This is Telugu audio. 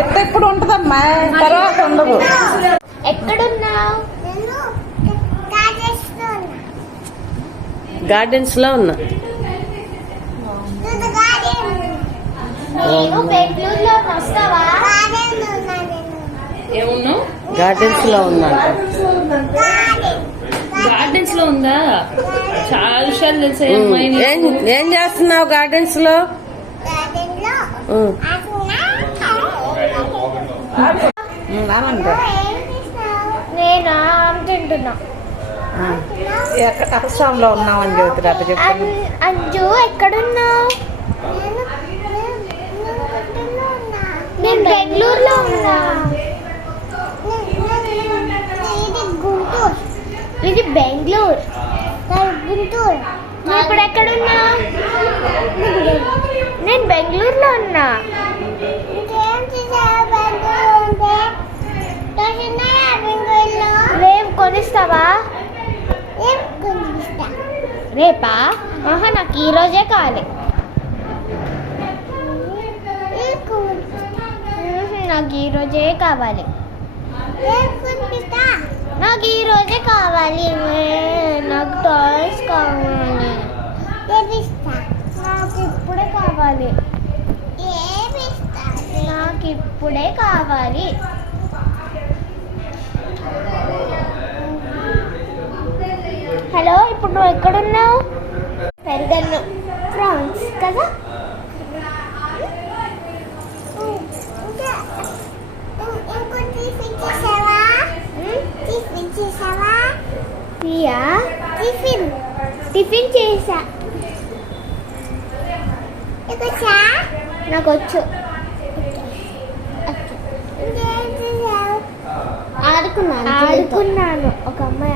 ఎట్ట ఇప్పుడు ఉంటదమ్మా? తర్వాత ఉండదు ఎక్కడున్నావు? గార్డెన్స్లో ఉన్నా. గార్డెన్స్లో ఉన్నా. గార్డెన్స్లో ఉందా? చాలా విషయాలు నీకు. ఏం ఏం చేస్తున్నావు గార్డెన్స్లో నేను ఆమె తింటున్నా. ఎక్కడ అస్సాంలో ఉన్నామని చెబుతున్నారు అట్ట చెప్పండి అన్- అంజు ఎక్కడున్నావు? నేను బెంగళూరులో ఉన్నా. ఇది బెంగళూరు. గుంటూరు. ఇప్పుడు ఎక్కడున్నా నేను బెంగళూరులో ఉన్నా రేపు కొనిస్తావా రేపా? ఆహా నాకు ఈరోజే కావాలి. నాకు ఈ రోజే కావాలి. నాకు ఈరోజే కావాలి. నాకు టాయ్స్ కావాలి. నాకు ఇప్పుడే కావాలి. నాకు ఇప్పుడే కావాలి. ఇప్పుడు నువ్వు ఎక్కడున్నావు? పెరగన్ను. ఫ్రాన్స్ కదా? టిఫిన్. టిఫిన్ చేసా. నాకు వచ్చు? ఆడుకున్నాను. ఆడుకున్నాను. ఒక అమ్మాయి